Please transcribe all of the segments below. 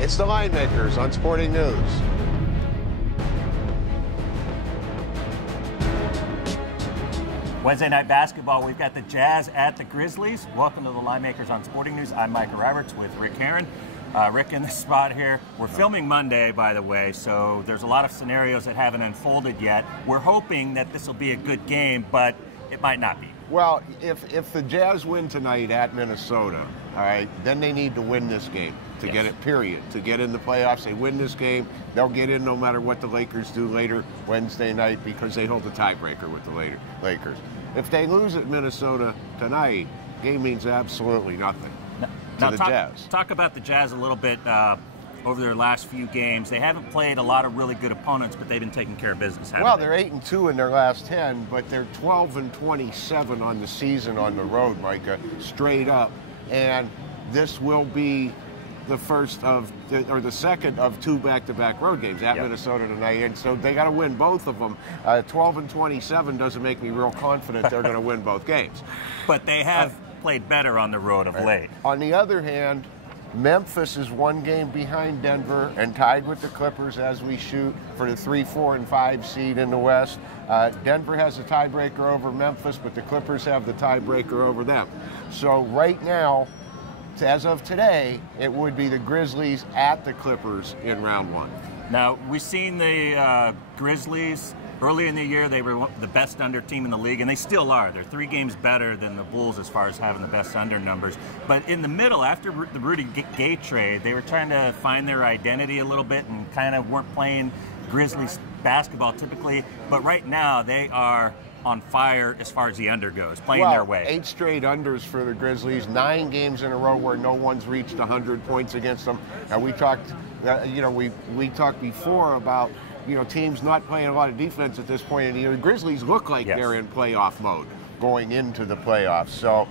It's the Linemakers on Sporting News. Wednesday night basketball, we've got the Jazz at the Grizzlies. Welcome to the Linemakers on Sporting News. I'm Micah Roberts with Rick Herron. Rick in the spot here. We're filming Monday, by the way, so there's a lot of scenarios that haven't unfolded yet. We're hoping that this will be a good game, but it might not be. Well, if the Jazz win tonight at Minnesota, all right, then they need to win this game to get it, period. To get in the playoffs, they win this game, they'll get in no matter what the Lakers do later Wednesday night because they hold the tiebreaker with the Lakers. If they lose at Minnesota tonight, game means absolutely nothing to the Jazz. Talk about the Jazz a little bit. Over their last few games, they haven't played a lot of really good opponents, but they've been taking care of business. Well, they're 8-2 in their last 10, but they're 12-27 on the season on the road, Micah, straight up. And this will be the first of, or the second of two back-to-back road games at Minnesota tonight, and so they got to win both of them. 12-27 doesn't make me real confident they're going to win both games. But they have played better on the road of late. On the other hand, Memphis is one game behind Denver and tied with the Clippers as we shoot for the 3, 4, and 5 seed in the West. Denver has a tiebreaker over Memphis, but the Clippers have the tiebreaker over them. So right now, as of today, it would be the Grizzlies at the Clippers in round one. Now, we've seen the Grizzlies. Early in the year, they were the best under team in the league, and they still are. They're 3 games better than the Bulls as far as having the best under numbers. But in the middle, after the Rudy Gay trade, they were trying to find their identity a little bit and kind of weren't playing Grizzlies basketball typically. But right now, they are on fire as far as the under goes, playing their way. 8 straight unders for the Grizzlies, 9 games in a row where no one's reached 100 points against them. And we talked, we talked before about teams not playing a lot of defense at this point. And the Grizzlies look like they're in playoff mode going into the playoffs. So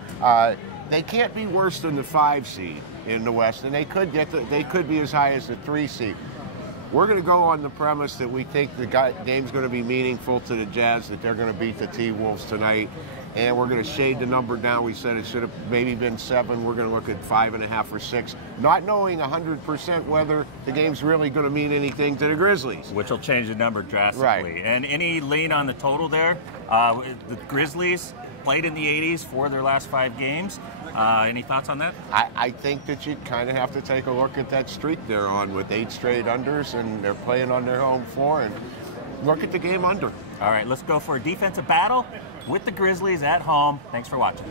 they can't be worse than the 5 seed in the West, and they could be as high as the 3 seed. We're going to go on the premise that we think the game's going to be meaningful to the Jazz, that they're going to beat the T-Wolves tonight, and we're going to shade the number down. We said it should have maybe been 7. We're going to look at 5.5 or 6, not knowing 100% whether the game's really going to mean anything to the Grizzlies. Which will change the number drastically. Right. And any lean on the total there? The Grizzlies played in the 80s for their last 5 games. Any thoughts on that? I think that you kind of have to take a look at that streak they're on with 8 straight unders, and they're playing on their home floor, and look at the game under. All right, let's go for a defensive battle with the Grizzlies at home. Thanks for watching.